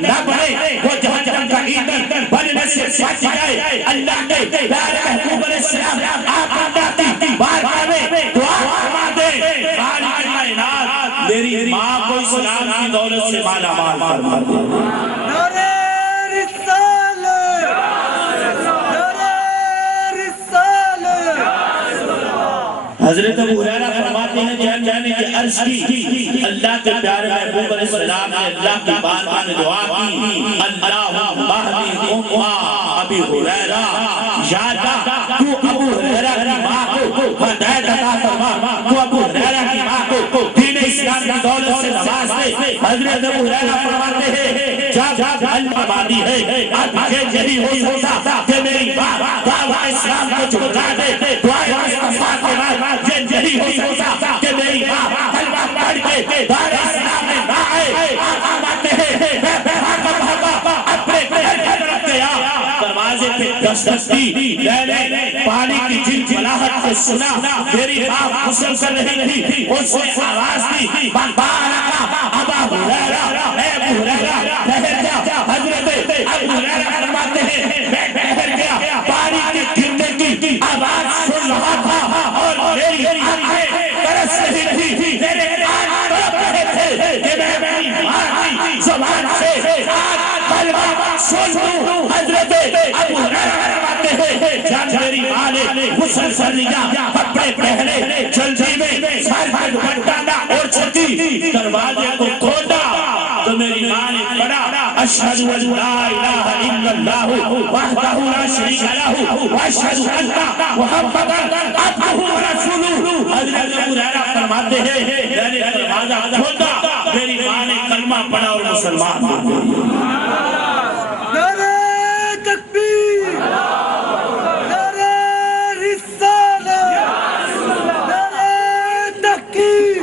نہ بنے، وہ جہنم کا ایندھن بننے سے بچ جائے۔ اللہ کے پیارے محبوب علیہ السلام آپ اللہ کی بارگاہ میں دعا فرما دیں، خالق کائنات میری ماں کو اسلام کی دولت سے مالا مال فرما دے۔ نعرہ رسالت، نعرہ رسالت۔ حضرت ابو ہریرہ فرماتے ہیں جانے کی عرض کی، اللہ کے پیارے محبوب علیہ السلام نے اللہ کی بارگاہ میں دعا کی، اللہم اہدی ابی ہریرہ، یا اللہ تو ابو ہریرہ کی ماں کو ہدایت عطا فرما، تو ابو ہریرہ کی ماں کو دین اسلام کی دولت سے نواز دے۔ حضرت ابو ہریرہ فرماتے ہیں جب اللہ بادی ہے اب مجھے یہی ہو سکتا کہ میری ماں دعویٰ اسلام کو جھٹلا دے، دعائے مصطفیٰ کے بعد یہی ہو سکتا کہ میری ماں کلمہ پڑھ کے دار اسلام میں نہ آئے۔ فرماتے ہیں میں بہاقہ اپنے گھر کے طرف گیا، دروازے پہ دستک دی، میں نے پانی کی جن ملاحت کو سنا، میری ماں غسل کر رہی تھی، اس نے آواز دی بارکہ ابا ہریرہ، اے ابو ہریرہ ٹھہر جا۔ حضرت ابو ہریرہ فرماتے ہیں میں ٹھہر گیا، پانی کے گرنے کی آواز سن رہا تھا اور میری آنکھیں ترس رہی تھی، میرے کان تڑپ رہے تھے کہ میں میری ماں کی زبان سے آج کلمہ سن لوں۔ حضرت ابو ہریرہ فرماتے ہیں جب میری ماں نے غسل کر لیا، کپڑے پہنے، جلدی میں سر پر دوپٹہ اور چھٹی، دروازے کو کھولا تو میری ماں نے پڑھا اشہد ان لا الہ الا اللہ وحدہ لا شریک لہ واشہد ان محمدا عبدہ ورسولہ۔ حضرت ابو ہریرہ فرماتے ہیں میں نے دروازہ کھولا، میری ماں نے کلمہ پڑھا اور مسلمان ہو گئی۔ نعرہ تکبیر، نعرہ رسالت، نعرہ تحقیق۔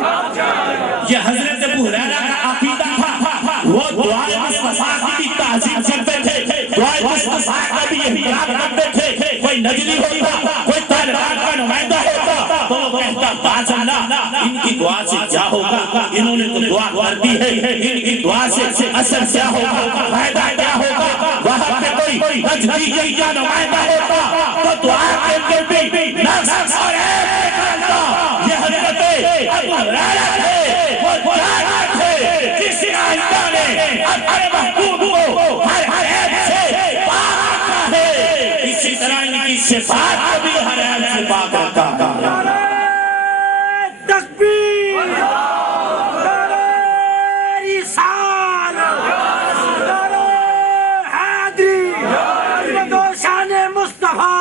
یہ حضرت ابو ہریرہ کا عقیدہ تھا، وہ دعائے مصطفیٰ کی بھی تعظیم کرتے تھے، دعائے مصطفیٰ کا بھی احترام کرتے تھے۔ کوئی نجلی ہوتا، کوئی طالبان کا نمائندہ ہوتا تو وہ کہتا باز اللہ ان کی دعا سے کیا ہوگا، انہوں نے تو دعا کر دی ہے، ان کی دعا سے اثر کیا ہوگا، فائدہ کیا ہوگا۔ وہاں پہ کوئی نجلی کا نمائندہ ہوتا تو دعا کے بھی نفس اور عیب نکالتا۔ یہ حضرت ابو ہریرہ تھے، وہ جانا تھے جس آئندہ نے اپنے محبوب کو ہر عیب سے پاک رکھا ہے، اسی طرح ان کی صفات کو بھی ہر عیب سے پاک رکھا ہے۔ نعرہ تکبیر، نعرہ رسالت، نعرہ حیدری، عظمت و شان مصطفیٰ۔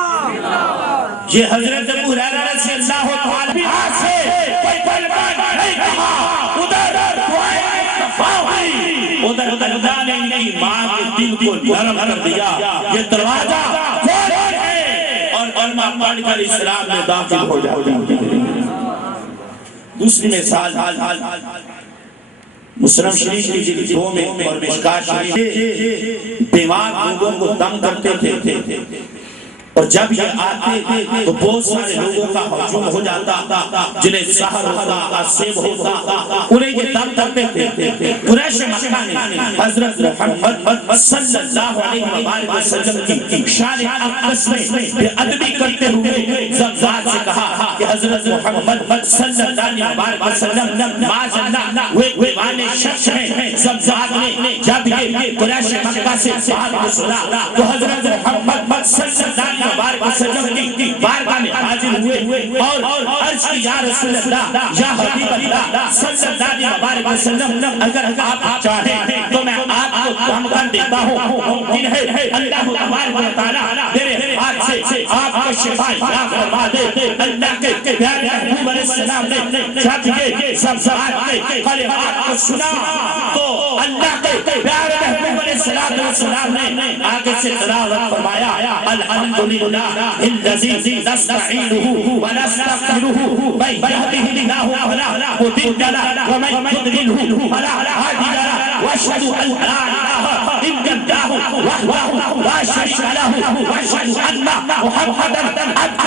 یہ حضرت ابو ہریرہ رضی اللہ تعالی عنہ سے کوئی کلمہ نہیں کہا، ادھر دعائے مصطفیٰ ہوئی، ادھر اللہ نے ان کی ماں کے دل کو نرم کر دیا۔ یہ دروازہ کھول ہے اور کلمہ پڑھ کر اسلام میں داخل ہو جاتے ہیں۔ دوسری مثال مسلم شریف کی جلد 2 میں اور مشکات شریف بیمار لوگوں کو تنگ کرتے تھے، اور جب یہ آتے تو بہت سارے لوگوں کا ہجوم ہو جاتا، جنہیں سحر ہوتا، سیب ہوتا، انہیں یہ تنگ کرتے تھے۔ قریش مکہ نے حضرت محمد صلی اللہ علیہ وسلم کی شان اقدس میں بے ادبی کرتے ہوئے زبزاد سے کہا کہ حضرت محمد صلی اللہ علیہ وسلم معاذ اللہ وہ دیوان شخص ہیں۔ زبزاد نے جب یہ قریش مکہ سے بات کو سنا تو حضرت محمد صلی اللہ علیہ وسلم کی بارگاہ میں حاضر ہوئے اور عرض کی یا رسول اللہ، یا حبیب اللہ صلی اللہ علیہ وسلم، اگر آپ چاہیں تو میں آپ کو دھمکن دیتا ہوں، ممکن ہے اللہ تبارک و تعالی میرے ہاتھ سے آپ کو شفا عطا فرما دے۔ اللہ کے پیارے محبوب علیہ السلام نے جب یہ زبزاد کے کلمات کو سنا تو اللہ کے پیارے محبوب علیہ السلام نے آگے سے تلاوت فرمایا الحمدللہ الذی نستعینہ ونستغفرہ من یہدہ اللہ فلا مضل لہ ومن یضللہ فلا ہادی لہ واشہد ان لا الہ الا اللہ وحدہ لا شریک لہ واشہد ان محمدا عبدہ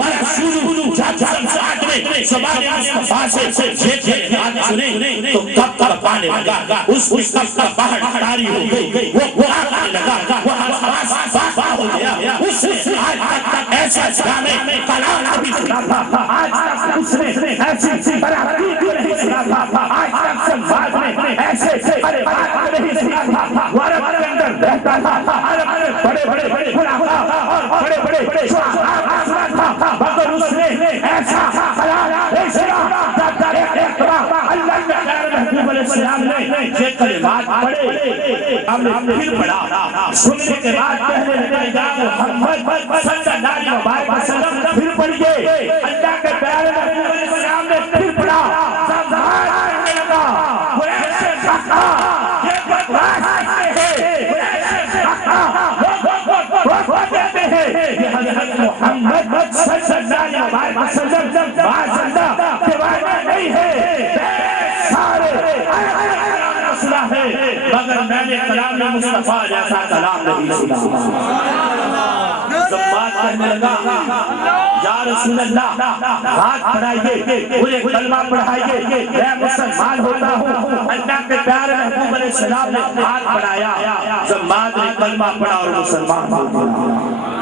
ورسولہ۔ جب زبزاد نے زبان مصطفیٰ سے یہ کلمات سنے تو کب کب پانے لگا، اس کب کب باہر تاری ہو گئی۔ وہ آنے لگا، وہ حساس ہو گیا، اس نے آج تک ایسا اسلامی کلام بھی سنا تھا، آج تک اس نے ایسی برابری بھی نہیں سنا تھا، آج تک سلمان نے ایسے بڑے بات نہیں سنا تھا، وہ عرب کے اندر رہتا تھا، عرب میں بڑے بڑے خلافہ اور بڑے بڑے شہزادہ سنا تھا، مگر اس نے ایسا کلام نہیں سنا۔ ایک بار اللہ کے پیارے محبوب علیہ السلام نے یہ کلمات پڑھے، ہم نے پھر پڑھا، سننے کے بعد کہنے لگے یا محمد صلی اللہ علیہ وسلم، پھر پڑھیے، اللہ کے پیارے محبوب علیہ السلام نے پھر پڑھا، زبان کرنے لگا، وہ ایسے کہا، یہ بدباش کہتے ہیں، وہ ایسے کہا، وہ کہتے ہیں، یہ حضرت محمد صلی اللہ علیہ وسلم بازندہ دیوانہ نہیں ہے، سارے سنا ہے، مگر میں نے کلام مصطفیٰ جیسا کلام نہیں سنا۔ جب بات کرنے لگا یا رسول اللہ ہاتھ بڑھائیے، مجھے کلمہ پڑھائیے، میں مسلمان ہوتا ہوں، اللہ کے پیارے محبوب علیہ السلام نے ہاتھ بڑھایا، جب بات نے کلمہ پڑھا اور مسلمان ہو گیا،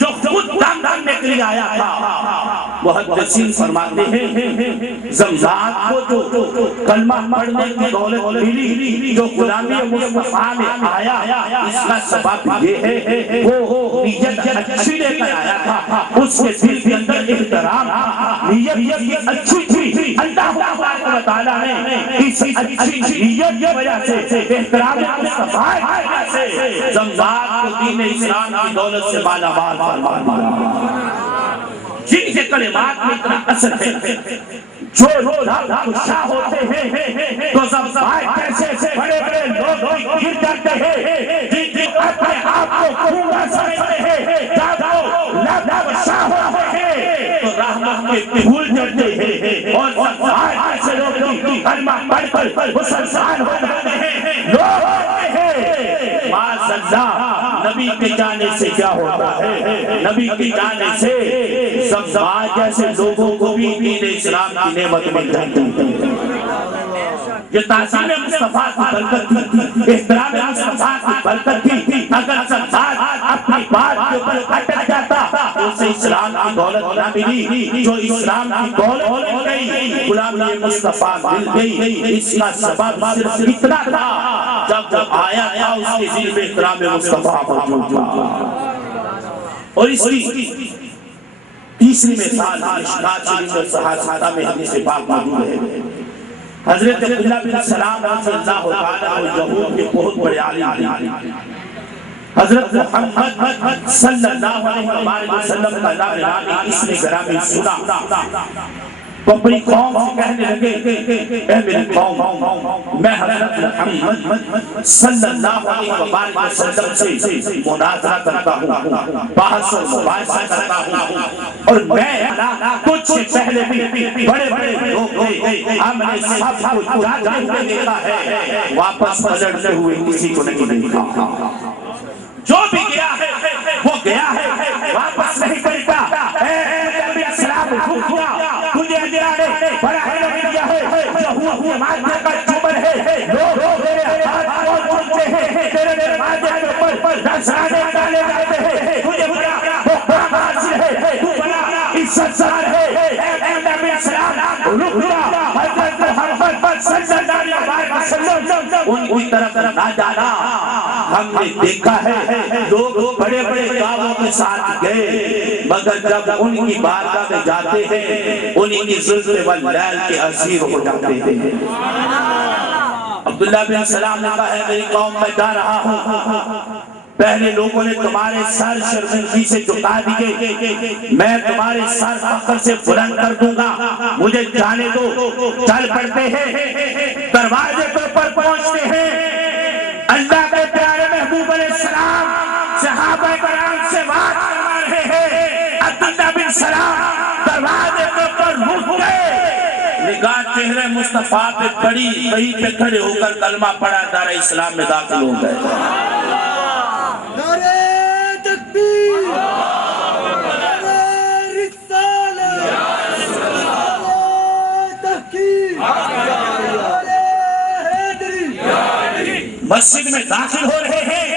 جو خود کام کرنے کے لیے آیا تھا، محدثین فرماتے ہیں زمزاد کو جو کلمہ پڑھنے کی دولت ملی، جو غلامی مصطفیٰ میں آیا، اس کا سبب یہ ہے وہ نیت اچھی لے کر آیا تھا، اس کے دل کے اندر احترام تھا، نیت اچھی تھی، اللہ تبارک و تعالیٰ نے اس اچھی نیت کی وجہ سے احترام مصطفیٰ کی وجہ سے زمزاد کو دین اسلام کی دولت سے مالا مال فرما دیا۔ جن کے کلمات میں اتنا اثر ہے، جو روز خوشا ہوتے ہیں تو زمزاد کیسے بڑے بڑے لوگ گر جاتے ہیں، جن اپنے آپ کو گنگا سمجھتے ہیں، جب وہ خوشا ہوتے ہیں تو رحمت کے پھول جڑتے ہیں، اور زمزاد ایسے لوگ کلمہ پڑھ کر مسلمان ہو جاتے ہیں، لوگ ہوتے ہیں معاذ اللہ۔ نبی کے جانے سے کیا ہوتا ہے؟ نبی کے جانے سے زمزاد جیسے لوگوں کو بھی دین اسلام کی نعمت مل جاتی ہے۔ یہ تعظیم مصطفیٰ کی برکت تھی، احترام مصطفیٰ کی برکت تھی، اگر زمزاد اپنی بات کے اوپر اٹک جاتا تو اسے اسلام کی دولت نہ ملی، جو اسلام کی دولت مل گئی، غلامی مصطفیٰ مل گئی، اس کا سبب صرف اتنا تھا، جب وہ آیا تھا اس کے دل میں احترام مصطفیٰ موجود تھا۔ اور اس کی تیسری مثال مشکات شریف اور صحاحہ میں حدیث پاک موجود ہے، حضرت عبداللہ بن سلام رضی اللہ تعالیٰ عنہ یہود کے بہت بڑے عالم، حضرت محمد صلی اللہ علیہ وسلم کا نام اس نے گرامی سنا، وہ اپنی قوم سے کہنے لگے اے میری قوم، میں حضرت محمد صلی اللہ علیہ وسلم سے مناظرہ کرتا ہوں، بحث و مباحثہ کرتا ہوں، اور میں کچھ سے پہلے بھی بڑے بڑے لوگ تھے، ہم نے سب کو جاتے ہوئے دیکھا ہے، واپس پلٹتے ہوئے کسی کو نہیں دیکھا، جو بھی گیا ہے وہ گیا ہے، واپس نہیں کرتا۔ اے نبی اسلام رک گیا، تجھے اندرانے بڑا ہے نہیں دیا ہے، جو مادے کا چمر ہے، لوگ تیرے ہاتھ کو پہنچے ہیں، تیرے مادے کے اوپر نشانے ڈالے جاتے ہیں، تجھے بڑا مقام حاصل ہے، تو بڑا عزت دار ہے۔ اے نبی اسلام رک گیا، حضرت محمد صلی اللہ علیہ وسلم ان کی طرف نہ جانا، ہم نے دیکھا ہے لوگ بڑے بڑے کاموں کے ساتھ گئے، مگر جب ان کی بارگاہ میں جاتے ہیں انہی کی ظلم واللیل کے اسیر ہو جاتے ہیں۔ عبداللہ بن سلام نے کہا ہے میری قوم میں جا رہا ہوں، پہلے لوگوں نے تمہارے سر شرمندگی سے جھکا دیے، میں تمہارے سر فخر سے بلند کر دوں گا، مجھے جانے دو۔ چل پڑتے ہیں، دروازے پر پہنچتے ہیں، اللہ کے پیارے محبوب علیہ السلام صحابہ کرام سے بات کروا رہے ہیں، عبداللہ بن سلام دروازے پر رک گئے، نگاہ چہرے مصطفیٰ پہ پڑی، وہیں پہ کھڑے ہو کر کلمہ پڑھا، دار اسلام میں داخل ہو گئے۔ نعرہ تکبیر، نعرہ رسالت، نعرہ تحقیق، نعرہ حیدری، مسجد میں داخل ہو رہے ہیں